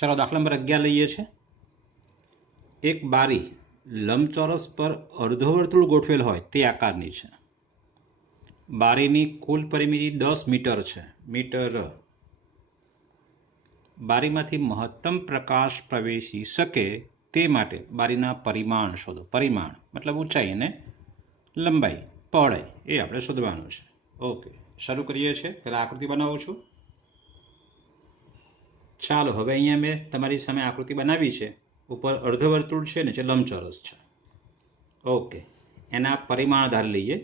चलो दाखला नंबर 11 લઈએ છે। એક બારી લંબચોરસ પર અર્ધવર્તુળ ગોઠવેલ હોય તે આકારની છે। બારીની કુલ પરિમિતિ 10 મીટર છે। મીટર। બારીમાંથી મહત્તમ પ્રકાશ પ્રવેશી શકે તે માટે બારીના પરિમાણ શોધો। પરિમાણ મતલબ ઊંચાઈ અને લંબાઈ પહોળાઈ એ આપણે શોધવાનું છે। ઓકે, શરૂ કરીએ છીએ। પહેલા આકૃતિ બનાવું છું। ચાલો હવે અહીંયા મેં તમારી સામે આકૃતિ બનાવી છે। ઉપર અર્ધવર્તુળ છે, નીચે લંબચોરસ છે। ઓકે, એના પરિમાણ ધાર લઈએ।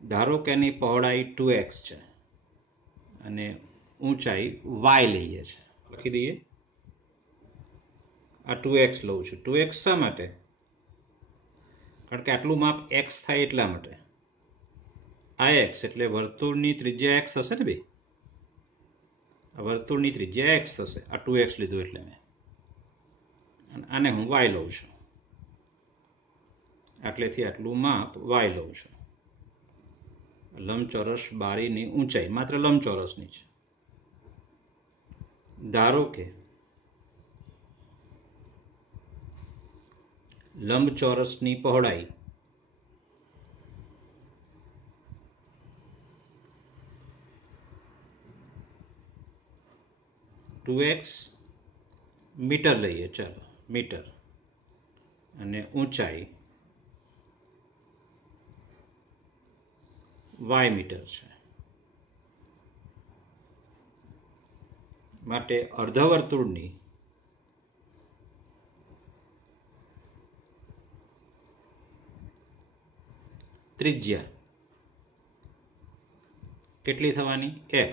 ધારો કે એની પહોળાઈ 2x છે અને ઊંચાઈ y લઈએ છે। લખી દઈએ। આ 2x લઉં છું। 2x શા માટે? કારણ કે આટલું માપ x થાય એટલા માટે। આ x એટલે વર્તુળની ત્રિજ્યા x હશે ને ભાઈ? આ વર્તુળની ત્રિજ્યા x થશે। આ 2x લીધું એટલે મેં, આને હું y લઉં છું। આટલેથી આટલું માપ y લઉં છું। લંબચોરસ બારીની ઊંચાઈ માત્ર લંબચોરસની છે। ધારો કે લંબચોરસની પહોળાઈ 2x મીટર લઈએ। ચાલો મીટર, અને ઊંચાઈ y મીટર છે। માટે અર્ધવર્તુળની ત્રિજ્યા કેટલી થવાની? x।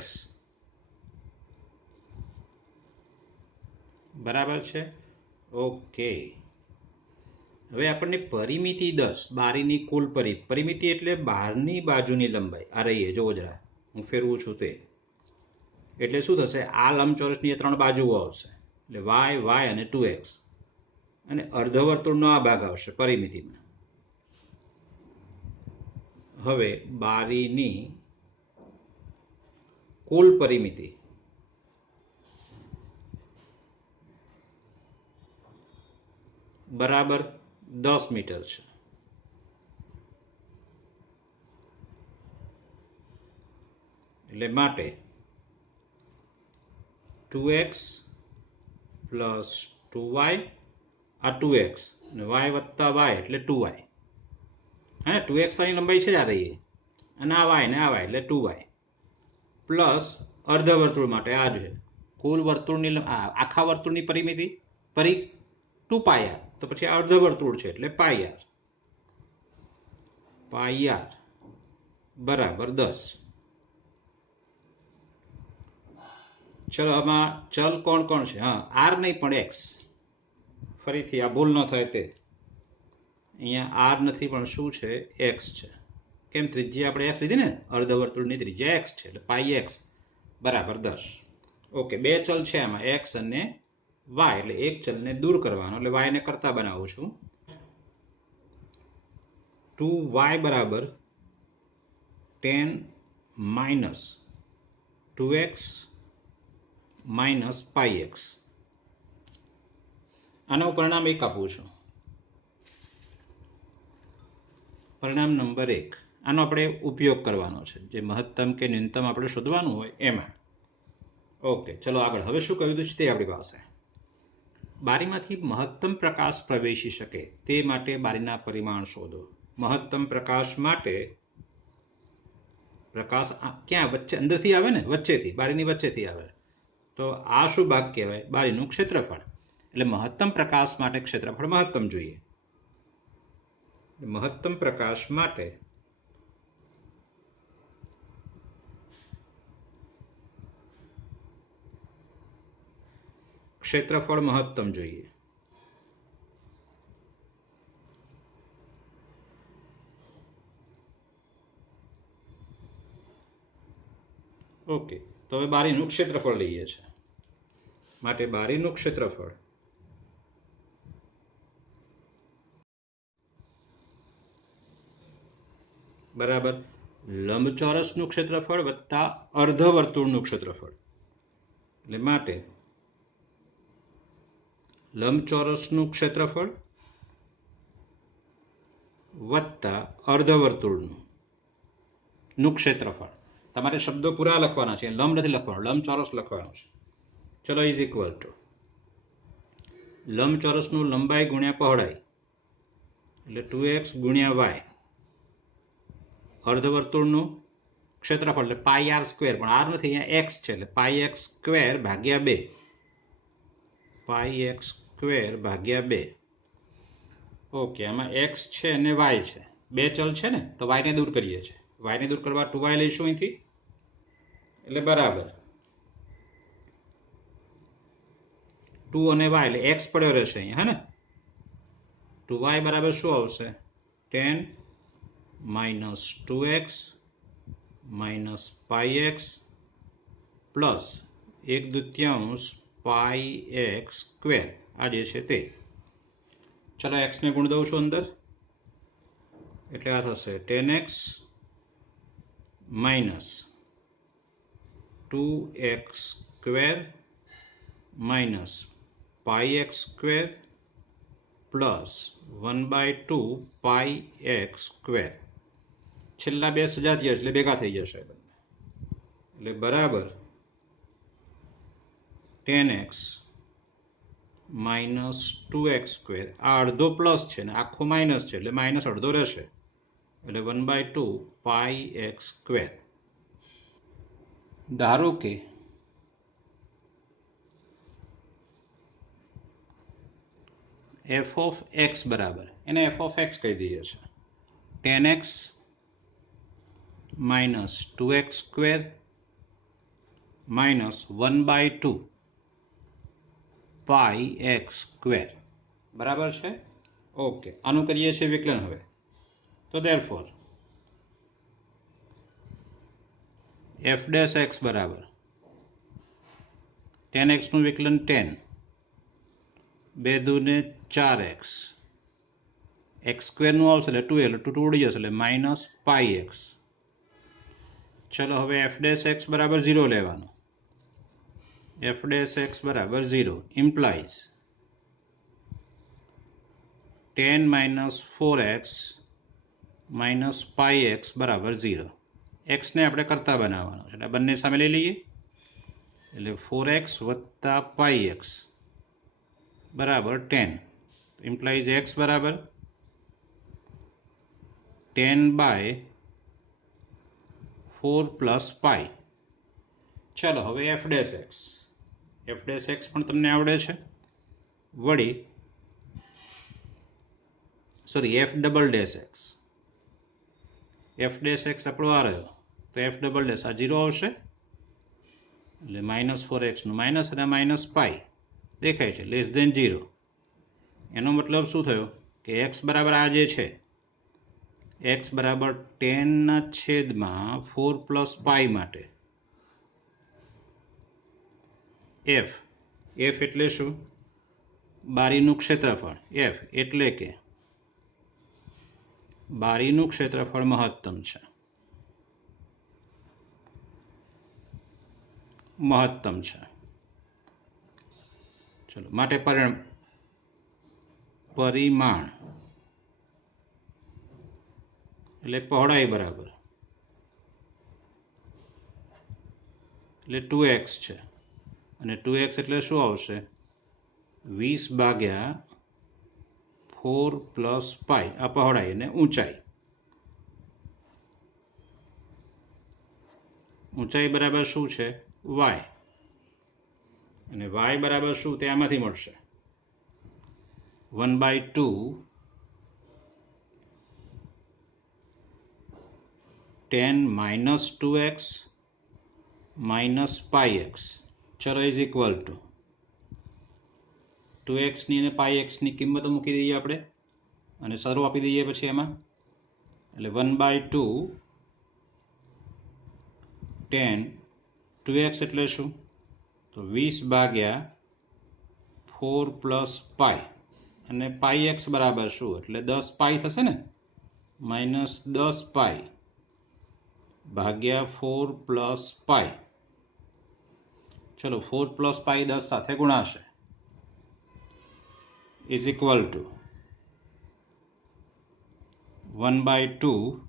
બરાબર છે? ઓકે, હવે આપણને પરિમિતિ 10, બારીની કુલ પરિમિતિ એટલે બહારની બાજુની લંબાઈ। આ રહીએ જોવો જરા, હું ફેરવું છું તે। એટલે શું થશે? આ લંબચોરસની 3 બાજુઓ આવશે, એટલે y, y અને 2x, અને અર્ધવર્તુળનો આ ભાગ આવશે પરિમિતિમાં। હવે બારીની કુલ પરિમિતિ બરાબર 10 મીટર છે। એટલે માટે 2x પ્લસ 2y, આ 2x અને y વત્તા y એટલે 2y। હા, 2x ની લંબાઈ છે, આ રહી, અને આ y ને આ y એટલે 2y પ્લસ અર્ધવર્તુળ માટે આ છે કુલ વર્તુળની આખા વર્તુળની પરિમિતિ 2πr, તો પછી અર્ધવર્તુળ છે એટલે πr બરાબર 10। ચલો આમાં ચલ કોણ કોણ છે? હા, r નહીં પણ x। ફરીથી આ ભૂલ ન થાય તે, અહીંયા r નથી પણ શું છે? x છે। કેમ? ત્રિજ્યા આપણે x લીધી ને, અર્ધવર્તુળની ત્રિજ્યા x છે એટલે πx બરાબર 10। ઓકે, બે ચલ છે આમાં, x અને y, એટલે એક ચલને દૂર કરવાનો, એટલે y ને કરતા બનાવું છું। 2y બરાબર 10 માઇનસ 2x માઇનસ πx। આનું પરિણામ 1 આપું છું। પરિણામ નંબર 1, આનો આપણે ઉપયોગ કરવાનો છે, જે મહત્તમ કે ન્યૂનતમ આપણે શોધવાનું હોય એમાં। ઓકે, ચલો આગળ। હવે શું કહ્યું છે તે આપણી પાસે, બારીમાંથી મહત્તમ પ્રકાશ પ્રવેશી શકે તે માટે બારીના પરિમાણ શોધો। મહત્તમ પ્રકાશ માટે પ્રકાશ ક્યાં? વચ્ચે, અંદરથી આવે ને, વચ્ચેથી, બારીની વચ્ચેથી આવે, તો આ શું ભાગ કહેવાય? બારીનું ક્ષેત્રફળ। એટલે મહત્તમ પ્રકાશ માટે ક્ષેત્રફળ મહત્તમ જોઈએ। મહત્તમ પ્રકાશ માટે ક્ષેત્રફળ મહત્તમ જોઈએ। ઓકે, તો હવે બારીનું ક્ષેત્રફળ લઈએ છીએ। માટે બારીનું ક્ષેત્રફળ બરાબર લંબચોરસનું ક્ષેત્રફળ વત્તા અર્ધવર્તુળનું ક્ષેત્રફળ। એટલે માટે લંબચોરસનું ક્ષેત્રફળ વત્તા અર્ધવર્તુળનું ક્ષેત્રફળ. તમારે શબ્દો પૂરા લખવાના છે, લંબ નથી લખવાનો, લંબચોરસ લખવાનું છે. ચલો ઇઝ ઇક્વલ ટુ લંબચોરસનું લંબાઈ ગુણ્યા પહોળાઈ એટલે 2x ગુણ્યા y, અર્ધવર્તુળનું ક્ષેત્રફળ એટલે પાઈ આર સ્ક્વેર, પણ આર નથી, અહીંયા x છે એટલે પાઈ એક્સ સ્ક્વેર ભાગ્યા 2, પાઈ એક્સ સ્ક્વેર ભાગ્યા 2. ઓકે, આમાં x છે અને y છે, બે ચલ છે ને, તો y ને દૂર કરીએ છીએ. y ને દૂર કરવા 2y લઈશું અહીંથી એટલે બરાબર 2 અને y એટલે x પડ્યો રહેશે અહીંયા, હે ને. 2y બરાબર શું આવશે? 10 minus 2x minus pi x plus 1/2 પાઈ એક્સ સ્ક્વેર, આ જે છે તે. ચલો x ને ગુણ દઉં છું અંદર એટલે આ થશે 10x minus 2x square minus pi x square plus 1/2 પાઈ એક્સ સ્ક્વેર. છેલ્લા બે સજાતીય એટલે ભેગા થઈ જશે એટલે બરાબર 10x માઇનસ 2x સ્ક્વેર. આ અડધો પ્લસ છે ને આખો માઇનસ છે એટલે માઇનસ અડધો રહેશે એટલે 1/2 પાઈ એક્સ સ્ક્વેર. ધારો કે f ઓફ x બરાબર, એને f ઓફ x કહી દઈએ છે, 10x minus 2x square minus 1/2 પાઈ એક્સ સ્ક્વેર. બરાબર છે. ઓકે, આનું કરીએ છીએ વિકલન હવે. તો ધેરફોર f ડેશ x બરાબર 10x નું વિકલન 10, 2 દૂને 4x, x સ્ક્વેર નું આવશે એટલે 2 એટલે 2 ઉડી જશે એટલે માઇનસ પાઈ એક્સ. ચલો હવે f ડેશ x બરાબર 0 લેવાનું. f ડેશ x બરાબર 0 implies 10 minus 4x minus pi x બરાબર 0. x ને આપણે કરતા બનાવવાનો છે એટલે બંને સામે લઈ લઈએ એટલે 4x વત્તા પાઈ એક્સ બરાબર 10, ઇમ્પ્લાઇઝ x બરાબર 10/4 પ્લસ પાઈ. ચલો હવે f ડેશ x પણ તમને આવડે છે, વળી sorry f double dash x, f dash x આપણો આ રહ્યો તો f ડબલ ડેશ આ 0 આવશે એટલે -4x નું માઇનસ અને માઇનસ પાઈ દેખાય છે લેસ ધેન 0. એનો મતલબ શું થયો કે x બરાબર આ જે છે x બરાબર 10/4 પ્લસ પાઈ માટે f એટલે શું? બારીનું ક્ષેત્રફળ. f એટલે કે બારીનું ક્ષેત્રફળ મહત્તમ છે, ચલો માટે પરિમાણ એટલે પહોળાઈ બરાબર એટલે 2x છે અને 2x એટલે શું આવશે 20/4 પ્લસ પાઈ, આ પહોળાઈ અને ઊંચાઈ બરાબર શું છે y, અને y બરાબર શું તે આમાંથી મળશે 1/2 10 minus 2x minus pi x. ચલો ઇઝ ઇક્વલ ટુ 2x ની અને પાઈ એક્સ ની કિંમતો મૂકી દઈએ આપણે અને સરવાળો આપી દઈએ પછી એમાં એટલે 1/2 10 2x એટલે શું તો 20/4 પ્લસ પાઈ અને પાઈ એક્સ બરાબર શું એટલે 10 પાઈ થશે ને, માઇનસ 10 પાઈ ભાગ્યા 4 પ્લસ પાઈ. ચલો 4 પ્લસ પાઈ 10 સાથે ગુણાશે ઇઝ ઇક્વલ ટુ 1/2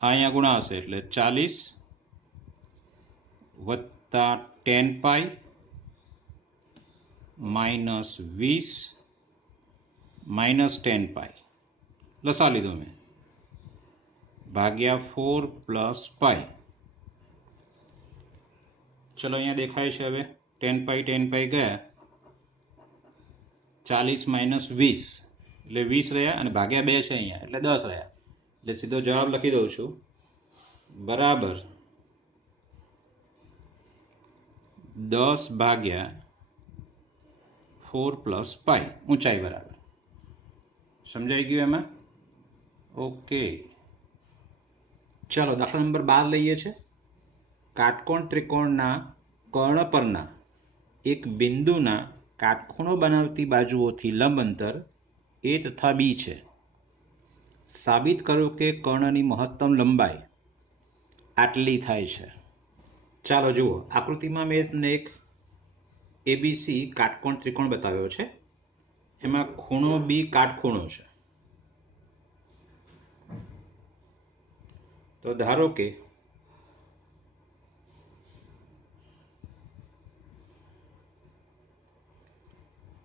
અહીંયા ગુણાશે એટલે 40 વત્તા 10 પાઈ માઇનસ 20 માઇનસ 10 પાઈ લસા લીધો મેં ભાગ્યા 4 પ્લસ પાઈ. ચલો અહીંયા દેખાય છે હવે 10 પાઈ ગયા 40 માઇનસ 20 એટલે 20 રહ્યા અને ભાગ્યા 2 છે અહીંયા એટલે 10 રહ્યા એટલે સીધો જવાબ લખી દઉં છું બરાબર 10 ભાગ્યા 4 પ્લસ પાઈ ઊંચાઈ બરાબર. સમજાઈ ગયું એમાં? ઓકે. ચાલો દાખલા નંબર 12 લઈએ છે. કાટકોણ ત્રિકોણના કર્ણ પરના એક બિંદુના કાટખૂણો બનાવતી બાજુઓથી લંબ અંતર a તથા b છે. સાબિત કરો કે કર્ણની મહત્તમ લંબાઈ આટલી થાય છે. ચાલો જુઓ, આકૃતિમાં મેં તમને એક એબીસી કાટકોણ ત્રિકોણ બતાવ્યો છે. એમાં ખૂણો બી કાટખૂણો છે. તો ધારો કે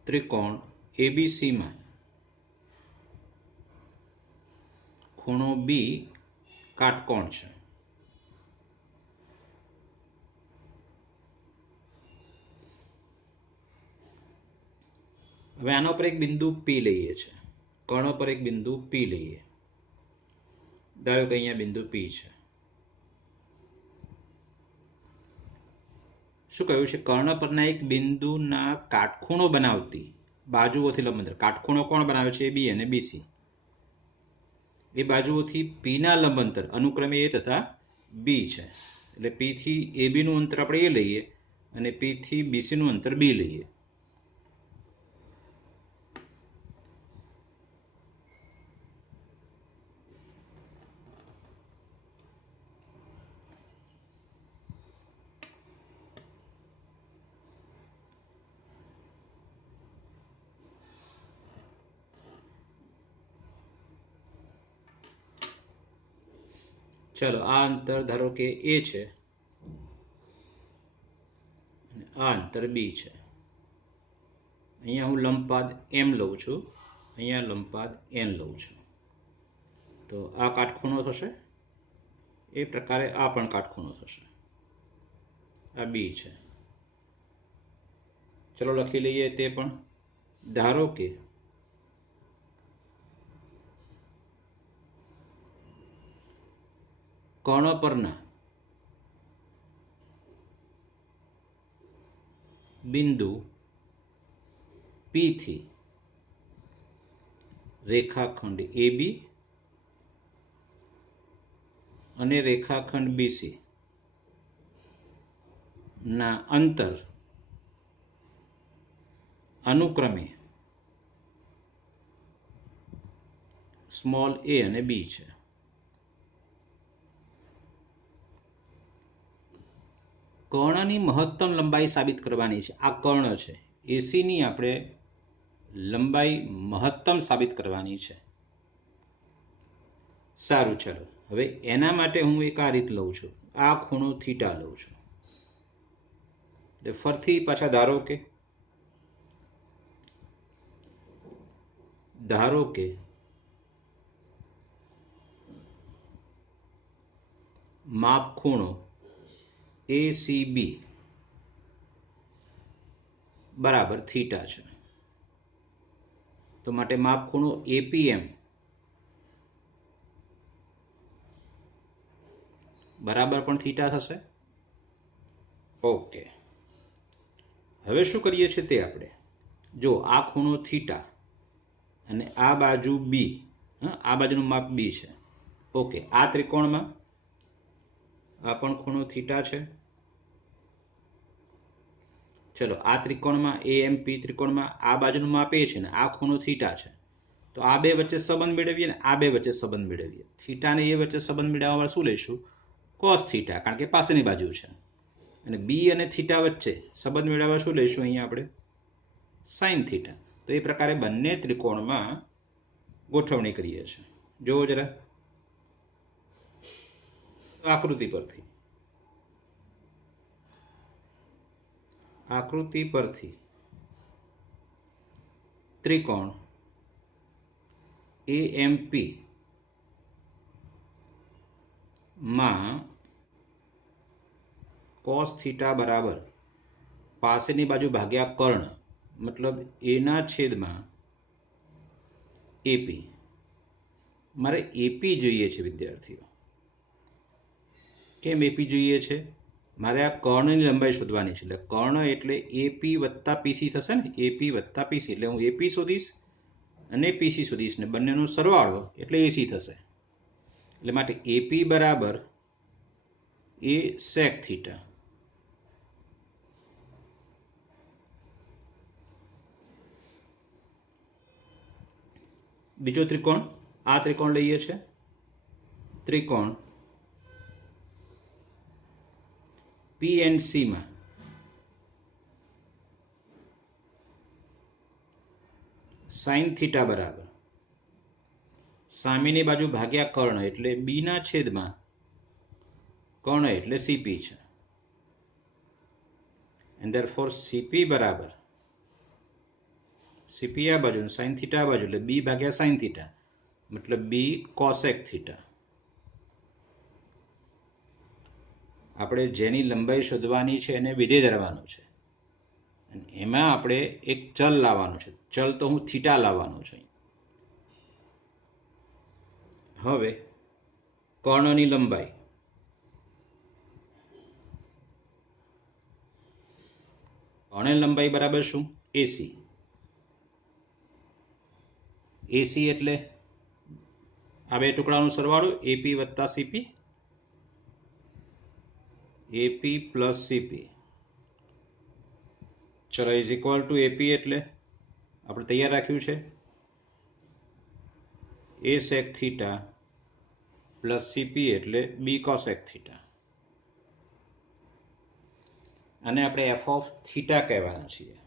ત્રિકોણ એબીસીમાં ખૂણો બી કાટકોણ છે. હવે આના પર એક બિંદુ પી લઈએ છે. કર્ણ પર એક બિંદુ પી લઈએ. ધારો કે અહીંયા બિંદુ પી છે. શું કહ્યું છે? કર્ણ પરના એક બિંદુના કાટખૂણો બનાવતી બાજુઓથી લંબ અંતર. કાટખૂણો કોણ બનાવે છે? બી અને બીસી. એ બાજુઓથી પી ના લંબ અંતર અનુક્રમે એ તથા બી છે. એટલે પી થી એ બી નું અંતર આપણે એ લઈએ અને પી થી બીસી નું અંતર બી લઈએ. ચલો આ અંતર ધારો કે એ છે અને આ અંતર બી છે. અહીંયા હું લંબપાદ એમ લઉં છું, અહીંયા લંબપાદ એન લઉં છું. તો આ કાટખૂણો થશે. એ પ્રકારે આ પણ કાટખૂણો થશે. આ બી છે. ચલો લખી લઈએ તે પણ. ધારો કે કર્ણ પરના બિંદુ પી થી રેખાખંડ AB અને રેખાખંડ BC ના અંતર અનુક્રમે સ્મોલ a અને b છે. કર્ણની મહત્તમ લંબાઈ સાબિત કરવાની છે. આ કર્ણ છે, એસી ની આપણે લંબાઈ મહત્તમ સાબિત કરવાની છે. સારું, ચલો હવે એના માટે હું એક આ રીત લઉં છું. આ ખૂણો થીટા લઉં છું. એટલે ફરીથી પાછા ધારો કે માપ ખૂણો ACB બરાબર થીટા છે. તો માટે માપ ખૂણો APM બરાબર પણ થીટા થશે. ઓકે. હવે શું કરીએ છીએ તે આપણે જો આ ખૂણો થીટા અને આ બાજુ બી, આ બાજુનું માપ બી છે. ઓકે. આ ત્રિકોણમાં આ પણ ખૂણો થીટા છે. ચલો આ ત્રિકોણમાં AMP ત્રિકોણમાં આ બાજુનું માપ એ છે ને આ ખૂણો થીટા છે. તો આ બે વચ્ચે સંબંધ મેળવીએ ને આ બે વચ્ચે સંબંધ મેળવીએ. થીટા ને એ વચ્ચે સંબંધ મેળવવા માટે શું લઈશું? કોસ થીટા, કારણ કે પાસેની બાજુ છે. અને બી અને થીટા વચ્ચે સંબંધ મેળવવા શું લઈશું? અહીંયા આપણે સાઇન થીટા. તો એ પ્રકારે બંને ત્રિકોણમાં ગોઠવણી કરીએ છીએ. જોવો જરા આકૃતિ પરથી ત્રિકોણ AMP માં cos થીટા બરાબર પાસેની બાજુ ભાગ્યા કર્ણ, મતલબ એના છેદમાં AP. મારે AP જોઈએ છે વિદ્યાર્થીઓ. કેમ AP જોઈએ છે? મારે આ કર્ણની લંબાઈ શોધવાની છે. એટલે કર્ણ એટલે AP વત્તા PC થશે ને, AP વત્તા PC. એટલે હું AP શોધીશ અને PC શોધીશ ને બંનેનો સરવાળો એટલે AC થશે. એટલે માટે AP બરાબર A sec થીટા. બીજો ત્રિકોણ, આ ત્રિકોણ લઈએ છે, ત્રિકોણ PNC માં સાઇન થીટા બરાબર સામેની બાજુ ભાગ્યા કર્ણ એટલે B ના છેદમાં કર્ણ એટલે CP છે. and therefore CP બરાબર CP આ બાજુ સાઇન થીટા આ બાજુ એટલે B ભાગ્યા સાઇન થીટા, મતલબ B કોસેક થીટા. આપણે જેની લંબાઈ શોધવાની છે એને વિધેય ધરવાનું છે અને એમાં આપણે એક ચલ લાવવાનું છે. ચલ તો હું થીટા લાવવાનો છું. હવે કર્ણની લંબાઈ, કર્ણની લંબાઈ બરાબર શું? AC. AC એટલે આ બે ટુકડાનો સરવાળો AP વત્તા CP, AP પ્લસ CP. ચલો ઇઝ ઇક્વલ ટુ AP એટલે આપણે તૈયાર રાખ્યું છે A sec theta plus CP એટલે B cosec થીટા. અને આપણે f of થીટા કહેવાના છીએ.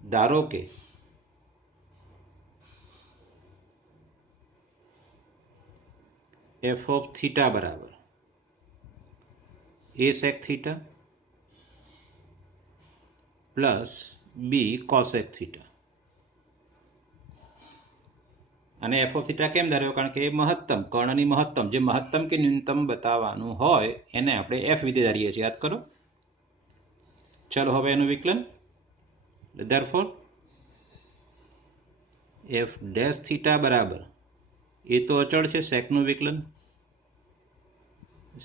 ધારો કે f of થીટા બરાબર A sec theta plus B cosec theta. અને f of થીટા કેમ ધાર્યો? કારણ કે મહત્તમ, કર્ણની મહત્તમ, જે મહત્તમ કે ન્યૂનતમ બતાવવાનું હોય એને આપણે f વિધેય ધારીએ છીએ. યાદ કરો. ચલો હવે એનું વિકલન. therefore f ડેશ થીટા બરાબર, એ તો અચળ છે, સેકનું વિકલન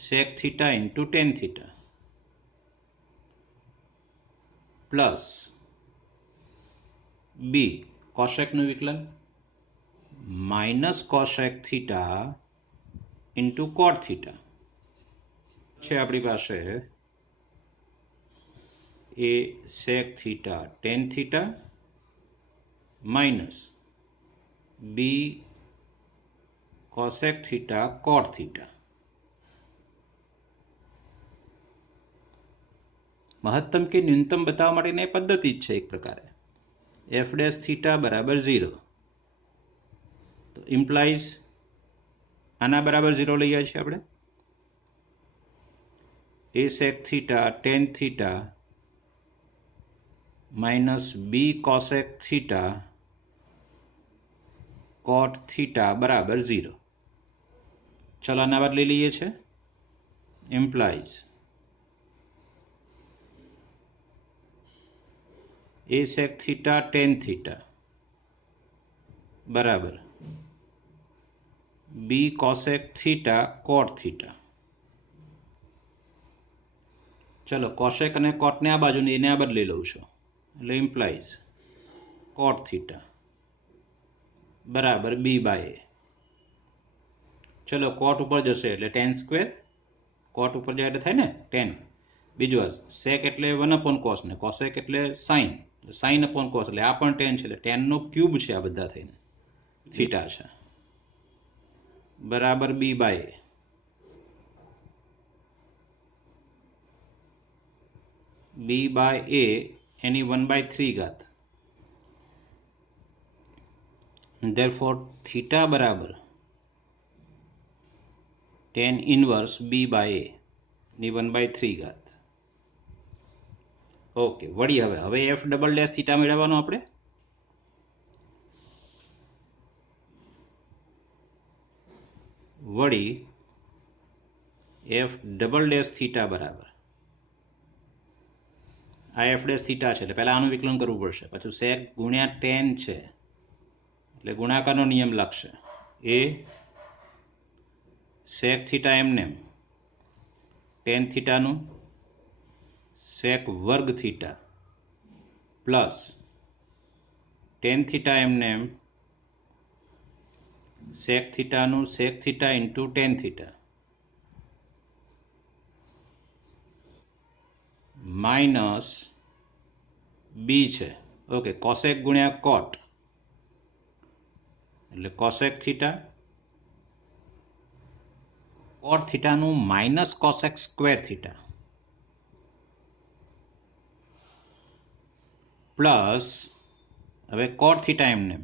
sec theta into tan theta plus B કોશેકનું વિકલન minus cosec theta into cot theta છે આપણી પાસે A sec theta tan theta minus B cosec theta cot theta. મહત્તમ કે ન્યૂનતમ બતાવવા માટેની પદ્ધતિ જ છે એક પ્રકારે. f ડેશ થીટા બરાબર 0, તો ઇમ્પ્લાઇઝ આના બરાબર 0 લઈએ છીએ આપણે. A sec theta tan theta minus B cosec theta cot theta બરાબર 0. ચલો આના બાદ લઈ લઈએ છીએ. Implies A sec theta tan theta બરાબર B cosec theta cot theta. ચલો કોશેક અને કોટને આ બાજુ એને આ બદલી લઉં છું એટલે ઇમ્પ્લાઇઝ કોટ થીટા બરાબર B બાય A. ચલો કોટ ઉપર જશે એટલે ટેન સ્ક્વેર, કોટ ઉપર જાય એટલે થાય ને 10. બીજું આ સેક એટલે 1 કોસ ને કોસેક એટલે સાઇન, સાઇન અપોન કોસ એટલે આ પણ 10 છે એટલે 10 નો ક્યુબ છે આ બધા થઈને. થીટા છે બરાબર B by A. B by A એની 1/3 ઘાત therefore theta બરાબર tan inverse b by a ની 1/3 ઓકે વળી હવે f ડબલ ડેશ થીટા મેળવવાનો આપણે વળી f ડબલ ડેશ થીટા બરાબર આ f ડેશ થીટા છે એટલે પહેલા આનું વિકલન કરવું પડશે પછી sec ગુણ્યા tan છે એટલે ગુણાકારનો નિયમ લાગશે એ sec થીટા એમને tan થીટાનું sec વર્ગ થીટા પ્લસ tan થીટા એમને sec થીટાનું sec theta into tan theta minus B છે ઓકે કોસેક ગુણ્યા કોટ એટલે કોસેક થીટા કોટ થીટાનું minus cosec square theta plus હવે કોટ થીટા એમને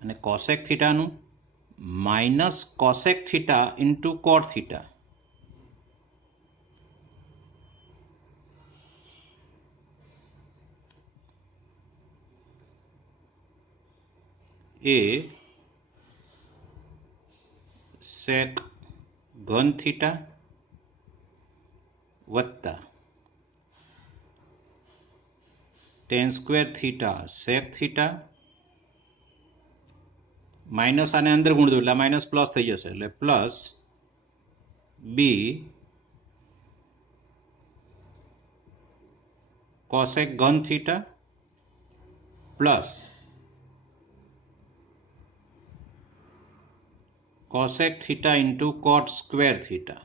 અને કોસેક થીટાનું minus cosec theta into cot theta A sec ઘન થીટા વત્તા tan square theta sec theta minus આને અંદર ગુણ દો એટલે માઇનસ પ્લસ થઈ જશે એટલે પ્લસ બી કોસેક ઘન theta plus cosec theta into cot square theta.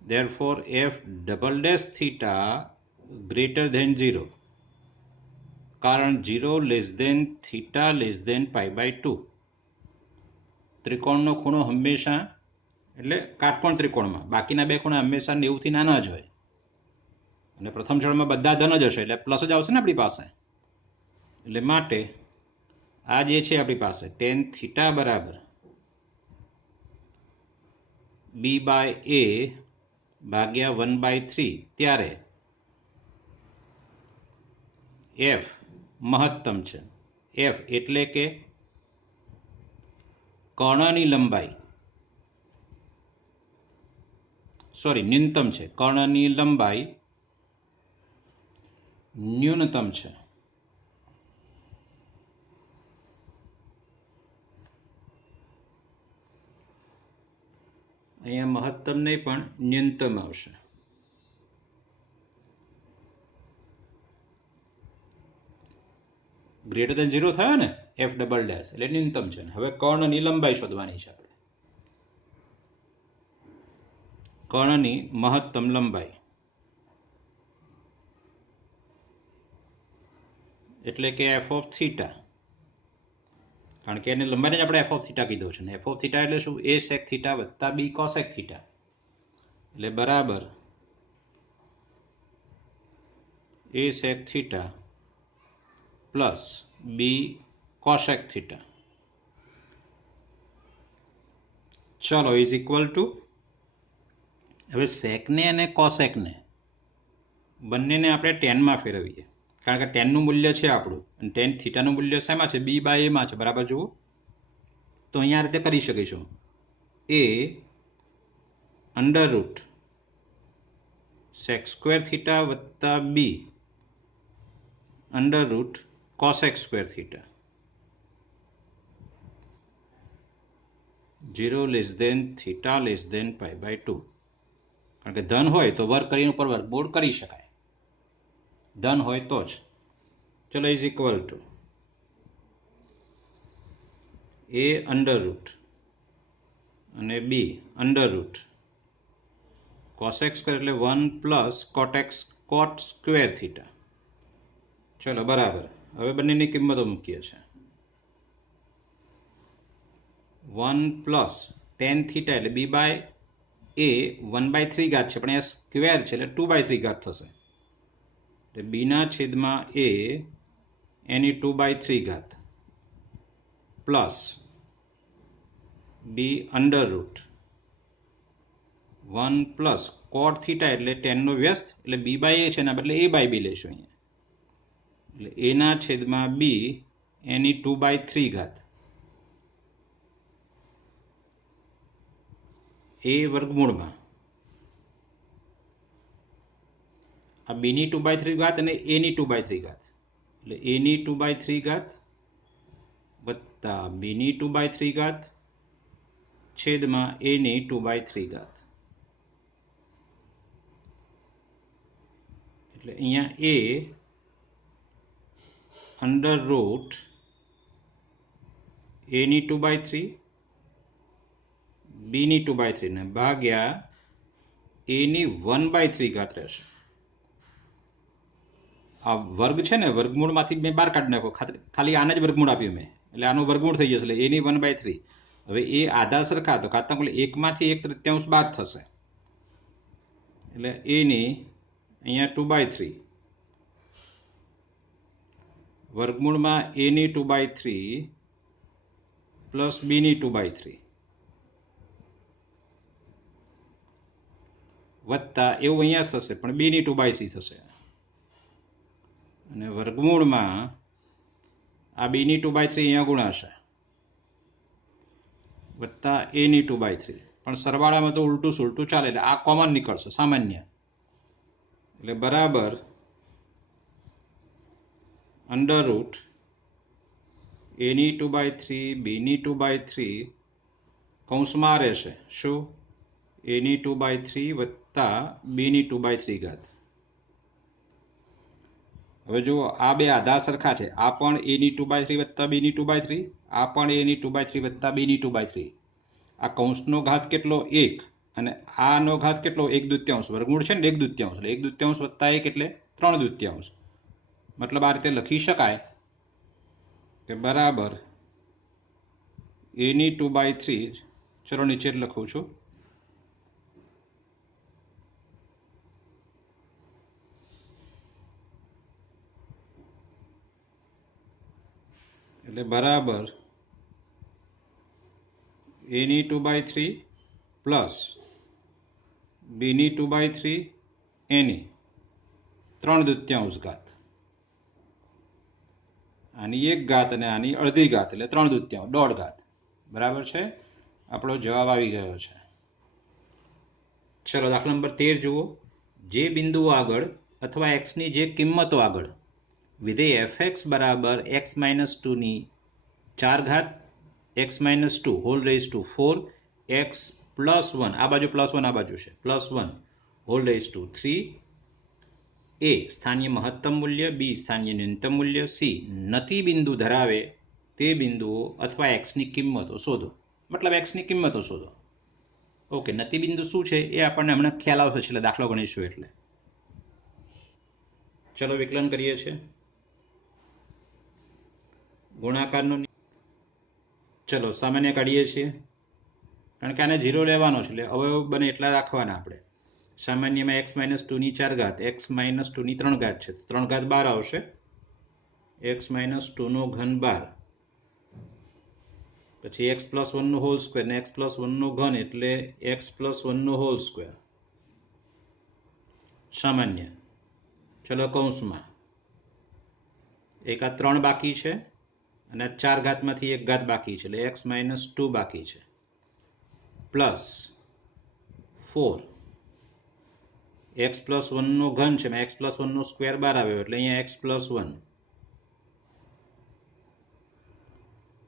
Therefore, f double dash theta greater than 0. કારણ 0 less than theta less than pi by 2. ત્રિકોણનો ખૂણો હંમેશા એટલે કાટકોણ ત્રિકોણમાં બાકીના બે ખૂણા હંમેશા 90 થી નાના જ હોય અને પ્રથમ ક્ષણમાં બધા ધન જ હશે એટલે પ્લસ જ આવશે ને આપણી પાસે એટલે માટે આ જે છે આપણી પાસે tan થીટા બરાબર b બાય a ભાગ્યા 1/3 ત્યારે f મહત્તમ છે f એટલે કે કર્ણની લંબાઈ સોરી ન્યૂનતમ છે કર્ણની લંબાઈ ન્યૂનતમ છે અહીંયા મહત્તમ નહીં પણ ન્યૂનતમ આવશે ગ્રેટર ધેન 0 થયો ને f ડબલ ડેશ એટલે ન્યૂનતમ છે હવે કર્ણની લંબાઈ શોધવાની છે આપણે કર્ણની મહત્તમ લંબાઈ એટલે કે f ઓફ થીટા કારણ કે એને લંબાઈને જ આપણે f ઓફ થીટા કીધો છે ને f ઓફ થીટા એટલે શું a sec થીટા વત્તા b cosec થીટા એટલે બરાબર a sec theta plus b cosec theta ચલો ઇઝ ઇક્વલ ટુ હવે સેકને અને કોસેકને બંનેને આપણે ટેનમાં ફેરવીએ કારણ કે ટેનનું મૂલ્ય છે આપણું અને ટેન થીટાનું મૂલ્ય શેમાં છે બી બાય એમાં છે બરાબર જુઓ તો અહીંયા આ રીતે કરી શકીશું A under root sec square theta વત્તા B under root cosec square theta 0 less than theta less than pi by 2 કારણ કે ધન હોય તો વર્ગ કરીને ઉપર વર્ગમૂળ કરી શકાય ધન હોય તો જ ચલો is equal two A under route અને બી અંડર રૂટ કોસેક સ્ક્વેર એટલે 1 પ્લસ કોટ સ્ક્વેર થીટા ચલો બરાબર હવે બંનેની કિંમતો મૂકીએ છીએ 1 પ્લસ ટેન થીટા એટલે બી બાય એ 1/3 ઘાત છે પણ એ સ્ક્વેર છે એટલે 2/3 ઘાત થશે એટલે બીના છેદમાં એ એની 2/3 plus B under root 1 plus cot theta એટલે ટેનનો વ્યસ્ત એટલે બી બાય એ છે એના બદલે a બાય બી લેશું અહીંયા. એટલે એના છેદમાં બી એની 2/3 એ વર્ગમૂળમાં આ બીની 2/3 અને એની 2/3 એટલે એની 2/3 વત્તા બીની 2/3 છેદમાં એની 2/3 એટલે અહીંયા એ અંડર રૂટ એની 2/3 બીની 2/3 ને ભાગ્યા એની 1/3 રહેશે. આ વર્ગ છે ને વર્ગમૂળમાંથી મેં બહાર કાઢી નાખો, ખાલી આને જ વર્ગમૂળ આપ્યું મેં એટલે આનું વર્ગમૂળ થઈ જશે એટલે એની 1/3. હવે એ આધા સરખા તો ઘાતાંક એકમાંથી 1/3 બાદ થશે એટલે એની અહીંયા 2/3 વર્ગમૂળમાં એની 2/3 પ્લસ બીની 2/3 વત્તા એવું અહીંયા જ થશે પણ બીની 2/3 થશે અને વર્ગમૂળમાં આ બીની 2/3 અહીંયા ગુણાશે વત્તા એની 2/3 પણ સરવાળામાં તો ઉલટું સુલટું ચાલે એટલે આ કોમન નીકળશે સામાન્ય એટલે બરાબર અંડર રૂટ એની 2/3 બીની 2/3 કૌંસમાં રહેશે શું એની 2/3 વત્તા બીની 2/3. હવે જુઓ આ બે આધા સરખા છે, આ પણ એની 2/3 વત્તા બીની 2/3, આ પણ એની 2/3 વત્તા બીની 2/3. આ કૌંસનો ઘાત કેટલો 1 અને આનો ઘાત કેટલો 1/2. વર્ગમૂળ છે ને 1/2 એટલે 1/2 વત્તા 1 એટલે 3/2. મતલબ આ રીતે લખી શકાય કે બરાબર એની 2/3 ચલો નીચે જ લખું છું એટલે બરાબર એની 2/3 પ્લસ બીની 2/3 એની 3/2 આની 1 અને આની અડધી ઘાત એટલે 3/2 દોઢ ઘાત બરાબર છે. આપણો જવાબ આવી ગયો છે. ચલો દાખલા નંબર 13 જુઓ. જે બિંદુઓ આગળ અથવા એક્સની જે કિંમતો આગળ વિધેય fx બરાબર x-2 ની 4 ઘાત x-2 hall rays two 4 x +1 આ બાજુ +1 આ બાજુ છે +1 હોલ રેઝ ટુ 3 એ સ્થાનીય મહત્તમ મૂલ્ય, બી સ્થાનીય ન્યૂનતમ મૂલ્ય, સી નતી બિંદુ ધરાવે તે બિંદુઓ અથવા એક્સની કિંમતો શોધો. મતલબ એક્સની કિંમતો શોધો. ઓકે, નતી બિંદુ શું છે એ આપણને હમણાં ખ્યાલ આવશે એટલે દાખલો ગણીશું એટલે. ચલો વિકલન કરીએ છીએ ગુણાકારનું. ચલો સામાન્ય કાઢીએ છીએ કારણ કે આને 0 લેવાનો છે એટલે અવયવ બને એટલા રાખવાના આપણે. સામાન્યમાં x-2 ની 4 ઘાત x-2 ની 3 ઘાત છે 3 ઘાત 12 આવશે. x-2 નો ઘન 12 પછી x+1 નો હોલ સ્ક્વેર ને x+1 નો ઘન એટલે x+1 નો હોલ સ્ક્વેર સામાન્ય. ચલો કૌંસમાં એક આ 3 બાકી છે અને 4 ઘાતમાંથી 1 ઘાત બાકી છે એટલે x-2 બાકી છે પ્લસ 4 x+1 નો ઘન છે x+1 નો સ્ક્વેર બહાર આવ્યો એટલે અહીંયા x+1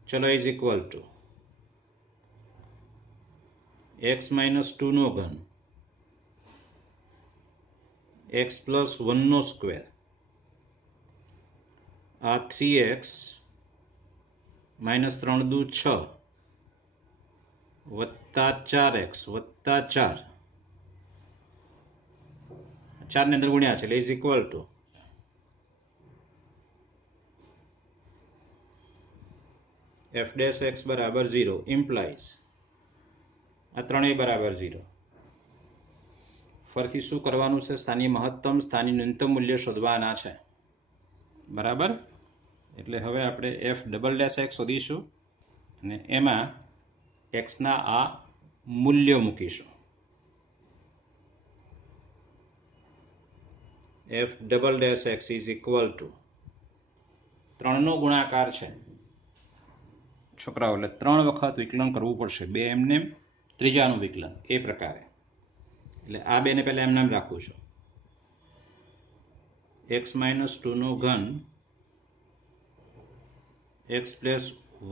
ચલો ઇઝ ઇક્વલ ટુ x-2 નો ઘન x+1 નો સ્ક્વેર આ 3x -3 દુ 6 વત્તા 4x વત્તા 4 4 ને અંદર ગુણ્યા છે એટલે is equal two f' x બરાબર 0 ઇમ્પ્લાઇઝ આ ત્રણેય બરાબર 0. ફરીથી શું કરવાનું છે? સ્થાનીય મહત્તમ સ્થાનીય ન્યૂનતમ મૂલ્ય શોધવાના છે, બરાબર? એટલે હવે આપણે એફ ડબલ ડેશ એક્સ શોધીશું અને એમાં એક્સના આ મૂલ્યો મૂકીશું. F double dash x is equal to 3નો ગુણાકાર છે છોકરાઓ, એટલે 3 વખત વિકલન કરવું પડશે, 2 એમને ત્રીજાનું વિકલન એ પ્રકારે. એટલે આ બેને પહેલા એમ નામ રાખું છું. x - 2નો ઘન x +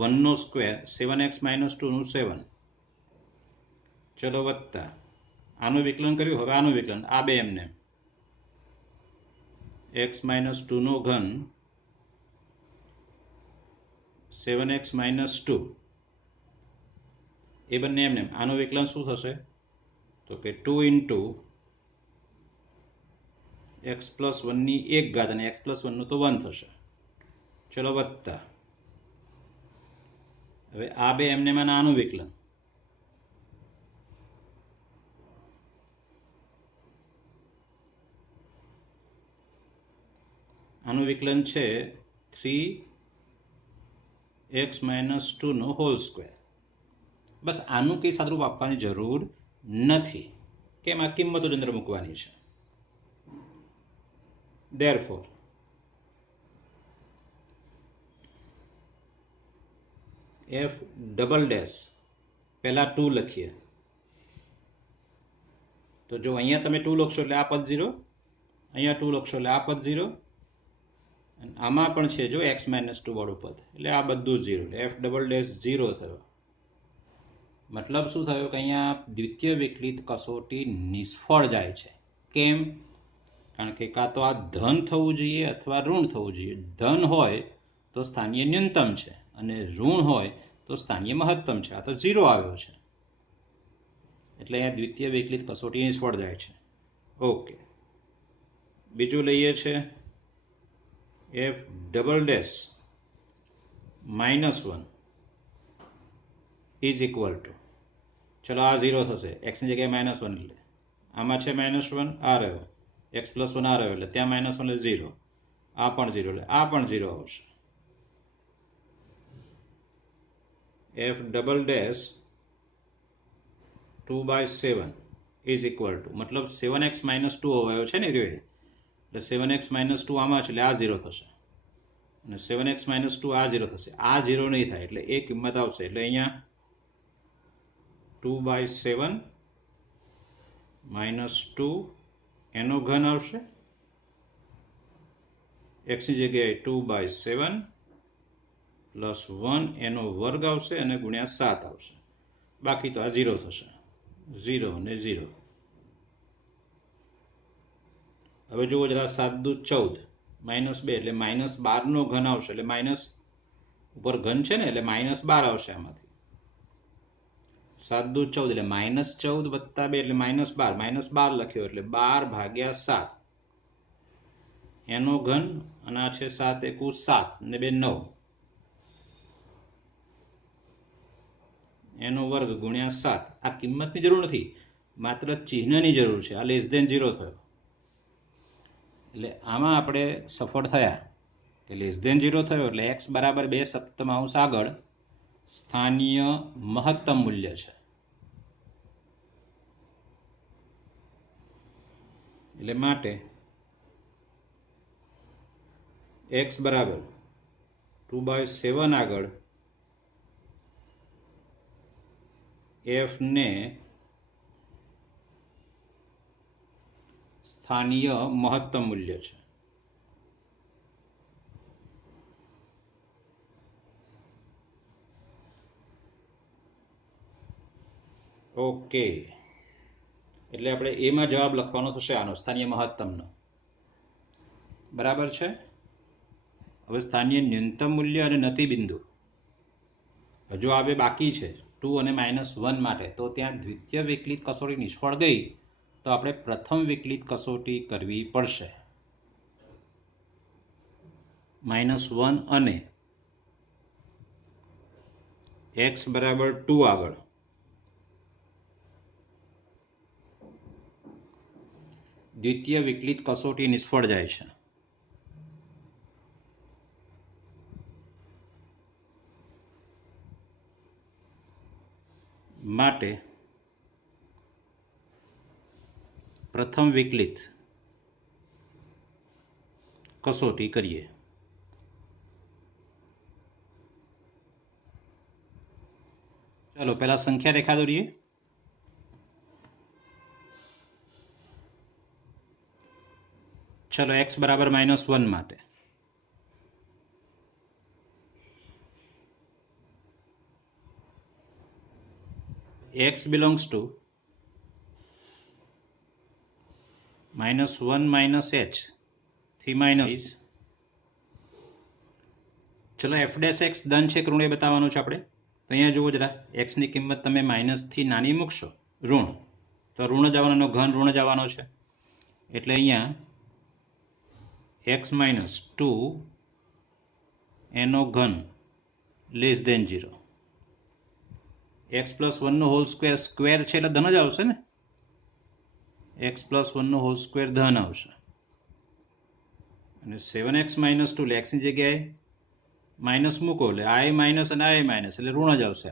1નો સ્ક્વેર 7x - 2નું 7. ચલો વત્તા આનું વિકલન કર્યું. હવે આનું વિકલન આ બે એમને x - 2નો ઘન 7x - 2 એ બંને એમને આનું વિકલન શું થશે? તો કે 2 × x + 1ની 1 ઘાત અને x + 1નું તો 1 થશે. ચલો વત્તા હવે આ બે એમને માં આનું વિકલન આનું વિકલન છે 3x - 2નો હોલ સ્ક્વેર. બસ આનું કંઈ સાદુરૂપ આપવાની જરૂર નથી, કેમ? આ કિંમતો જ અંદર મૂકવાની છે. Therefore f ડબલ ડેશ પહેલા 2 લખીએ તો જો અહીંયા તમે 2 લખશો એટલે આ પદ 0, અહીંયા 2 લખશો એટલે આ પદ 0, અને આમાં પણ છે જો x - 2 વાળું પદ, એટલે આ બધું 0. એટલે f ડબલ ડેશ 0 થયો. મતલબ શું થયું કે અહીંયા દ્વિતીય વિકલિત કસોટી નિષ્ફળ જાય છે. કેમ? કારણ કે કાં તો આ ધન થવું જોઈએ અથવા ઋણ થવું જોઈએ. ધન હોય તો સ્થાનીય ન્યૂનતમ છે અને ઋણ હોય તો સ્થાનીય મહત્તમ છે. આ તો 0 આવ્યો છે, એટલે અહીંયા દ્વિતીય વિકલિત કસોટી નિષ્ફળ જાય છે. ઓકે, બીજું લઈએ છે f double dash -1 is equal two, ચલો આ 0 થશે, x ની જગ્યાએ -1, એટલે આમાં છે -1, આ રહ્યો x + 1 આ રહ્યો, એટલે ત્યાં -1 એટલે 0, આ પણ 0, એટલે આ પણ 0 આવશે. f double dash 2/7 is equal two, મતલબ 7x - 2 આવ્યો છે ને રહ્યો, એટલે 7x - 2 આમાં છે, એટલે આ 0 થશે, અને 7x - 2 આ 0 થશે. આ 0 નહીં થાય, એટલે એ કિંમત આવશે. એટલે અહીંયા 2/7 - 2 એનો ઘન આવશે, x ની જગ્યાએ 2/7 + 1 એનો વર્ગ આવશે અને ગુણ્યા 7 આવશે. બાકી તો આ 0 થશે, 0 અને 0. હવે જુઓ જરા, 7 દુ 14, -2 એટલે -12નો ઘન આવશે, એટલે માઇનસ ઉપર ઘન છે ને, એટલે -12 આવશે આમાંથી. 7 દુ 14 એટલે -14 + 2 એટલે -12 લખ્યો, એટલે 12/7 એનો ઘન, અને આ છે 7 × 1 7 અને 2 9 એનો વર્ગ ગુણ્યા 7. આ કિંમતની જરૂર નથી, માત્ર ચિહ્નની જરૂર છે. આ લેસ ધેન 0 થયો, એટલે આમાં આપણે સફળ થયા કે લેસ ધેન 0 થયો, એટલે x = 2/7 આગળ સ્થાનીય મહત્તમ મૂલ્ય છે. એટલે માટે x = 2/7 આગળ f ને સ્થાનીય મહત્તમ મૂલ્ય છે. ઓકે, એટલે આપણે એમાં જવાબ લખવાનો થશે આનો, સ્થાનીય મહત્તમનો. બરાબર છે. હવે સ્થાનીય ન્યૂનતમ મૂલ્ય અને નતિ બિંદુ હજુ આ બે બાકી છે, 2 અને -1 માટે. તો ત્યાં દ્વિતીય વિકલિત કસોટી નિષ્ફળ ગઈ, તો આપણે પ્રથમ વિકલિત કસોટી કરવી પડશે. -1 અને x = 2 આગળ દ્વિતીય વિકલિત કસોટી નિષ્ફળ જાય છે. માટે પ્રથમ વિકલિત કસોટી કરીએ. ચલો પહેલા સંખ્યા રેખા દોરીએ. ચલો x બરાબર -1 માટે x belongs to -1 - h થી માઇનસ. ચલો f ડેશ x ધન છે કે ઋણ એ બતાવવાનું છે આપણે. તો અહીંયા જુઓ જરા, x ની કિંમત તમે માઇનસથી નાની મૂકશો ઋણ, તો ઋણ જ આવવાનો, ઘન ઋણ જ આવવાનો છે. એટલે અહીંયા x - 2 એનો ઘન લેસ દેન 0. x + 1 નો હોલ સ્ક્વેર સ્ક્વેર છે એટલે ધન જ આવશે ને. x + 1 નો હોલ સ્ક્વેર ધન આવશે. અને 7x - 2 એટલે x ની જગ્યાએ માઇનસ મૂકો એટલે i માઇનસ અને i માઇનસ એટલે ઋણ જ આવશે.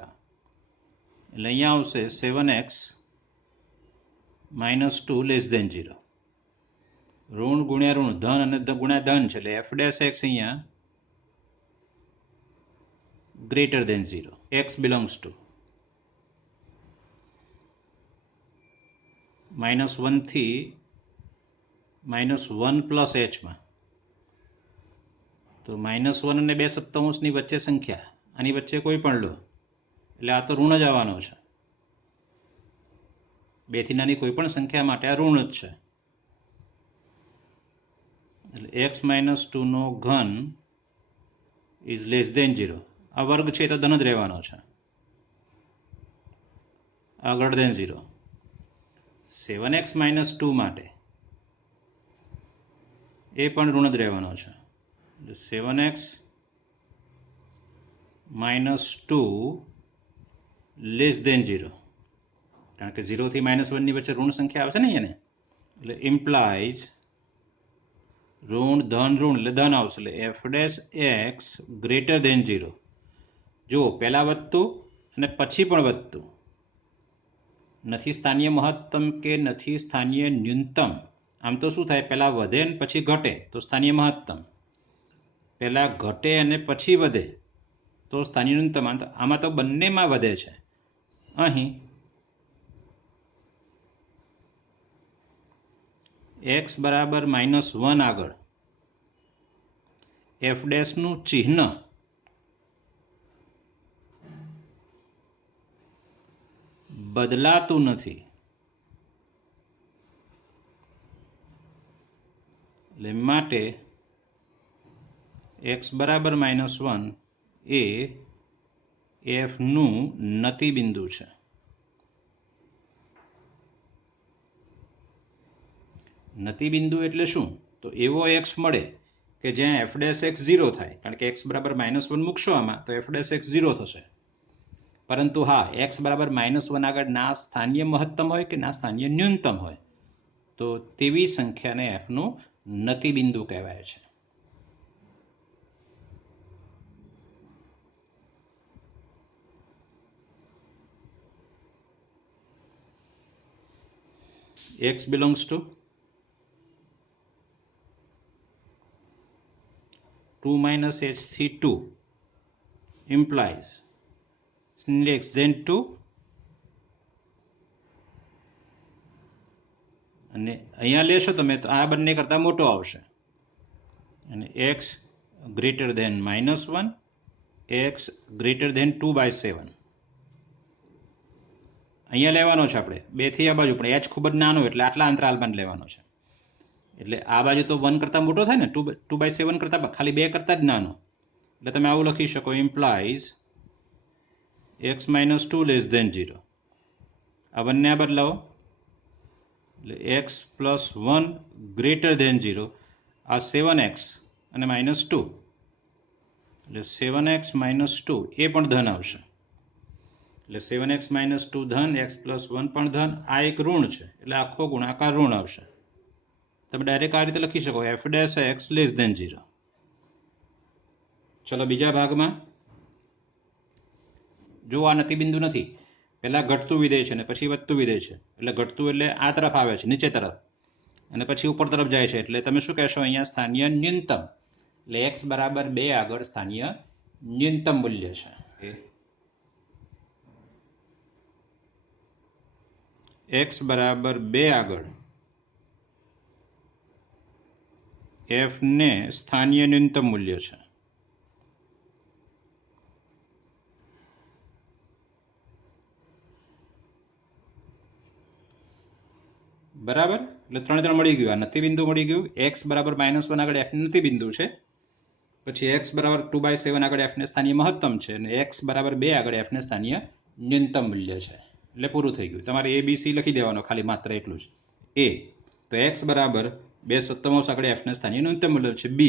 એટલે અહીંયા આવશે 7x - 2 લેસ દેન 0. ઋણ ગુણ્યા ઋણ, ધન અને ગુણ્યા ધન છે એટલે f ડેશ x અહીંયા greater than 0. x belongs to -1 થી -1 પ્લસ h માં. તો -1 અને 2/7 ની વચ્ચે સંખ્યા, આની વચ્ચે કોઈ પણ લો એટલે આ તો ઋણ જ આવવાનો છે. 2 થી નાની કોઈ પણ સંખ્યા માટે આ ઋણ જ છે. એટલે x - 2 નો ઘન ઇઝ લેસ દેન 0. આ વર્ગ છે તો ધન જ રહેવાનો છે, આગળ દેન 0. 7x - 2 માટે એ પણ ઋણ જ રહેવાનો છે. 7x - 2 લેસ દેન 0, કારણ કે 0 થી -1 ની વચ્ચે ઋણ સંખ્યા આવશે ને અહીંયા. એટલે ઇમ્પ્લાઇઝ ઋણ ધન ઋણ એટલે ધન આવશે. એટલે f dash x greater than 0. જો પહેલા વધતું અને પછી પણ વધતું, નથી સ્થાનીય મહત્તમ કે નથી સ્થાનીય ન્યૂનતમ. આમ તો શું થાય, પહેલા વધે ને પછી ઘટે તો સ્થાનીય મહત્તમ, પહેલા ઘટે અને પછી વધે તો સ્થાનીય ન્યૂનતમ. આમાં તો બંનેમાં વધે છે. અહીં x બરાબર -1 આગળ f ડેશ નું ચિહ્ન બદલાતું નથી. એટલે માટે x બરાબર -1 એ f નું નતિ બિંદુ છે. નતિ બિંદુ એટલે શું? તો એવો x મળે કે જ્યાં f ડેશ x 0 થાય, કારણ કે x બરાબર -1 મૂકશો આમાં તો f ડેશ x 0 થશે. પરંતુ હા, x બરાબર -1 આગળ ના સ્થાનીય મહત્તમ હોય કે ના સ્થાનીય ન્યૂનતમ હોય તો તેવી સંખ્યાને f નું નતિ બિંદુ કહેવાય છે. x belongs to 2 - h થી 2 implies x then 2. અને અહીંયા લેશો તમે તો આ બંને કરતાં મોટો આવશે. અને x greater than -1, x greater than 2/7. અહીંયા લેવાનો છે આપણે 2 થી આ બાજુ, પણ h ખૂબ જ નાનો એટલે આટલા અંતરાલમાં લેવાનો છે. એટલે આ બાજુ તો 1 કરતાં મોટો થાય ને, 2/7 કરતાં ખાલી 2 કરતાં જ નાનો. એટલે તમે આવું લખી શકો, ઇમ્પ્લાઇઝ x - 2 લેસ દેન 0. આ બંને આ બદલાવો એટલે x + 1 ગ્રેટર દેન 0. આ 7x અને -2 એટલે 7x - 2 એ પણ ધન આવશે. એટલે 7x - 2 ધન, x + 1 પણ ધન. આ એક ઋણ છે એટલે આખો ગુણાકાર ઋણ આવશે. તમે ડાયરેક્ટ આ રીતે લખી શકો f dash x less than 0. ચલો બીજા ભાગમાં જો આ નતિબિંદુ નથી, પહેલા ઘટતું વિધેય છે ને પછી વધતું વિધેય છે, એટલે ઘટતું એટલે આ તરફ આવે છે નીચે તરફ અને પછી ઉપર તરફ જાય છે, એટલે તમે શું કહેશો અહીંયા સ્થાનીય ન્યૂનતમ, એટલે x બરાબર 2 આગળ સ્થાનીય ન્યૂનતમ મૂલ્ય છે. x બરાબર 2 આગળ f ને સ્થાનીય ન્યૂનતમ મૂલ્ય છે. બરાબર, એટલે 3 મળી ગયું. આ નથી બિંદુ મળી ગયું. x બરાબર -1 આગળ f નથી બિંદુ છે, પછી x બરાબર 2/7 આગળ f ને સ્થાનીય મહત્તમ છે અને x બરાબર 2 આગળ f ને સ્થાનીય ન્યૂનતમ મૂલ્ય છે. એટલે પૂરું થઈ ગયું. તમારે a b c લખી દેવાનો, ખાલી માત્ર એટલું જ. a તો x બરાબર 2/7 આગળ f ને સ્થાનીય ન્યૂનતમ મૂલ્ય છે. b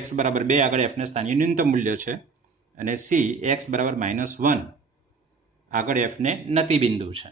x બરાબર 2 આગળ f ને સ્થાનીય ન્યૂનતમ મૂલ્ય છે અને c x બરાબર -1 આગળ f ને નથી બિંદુ છે.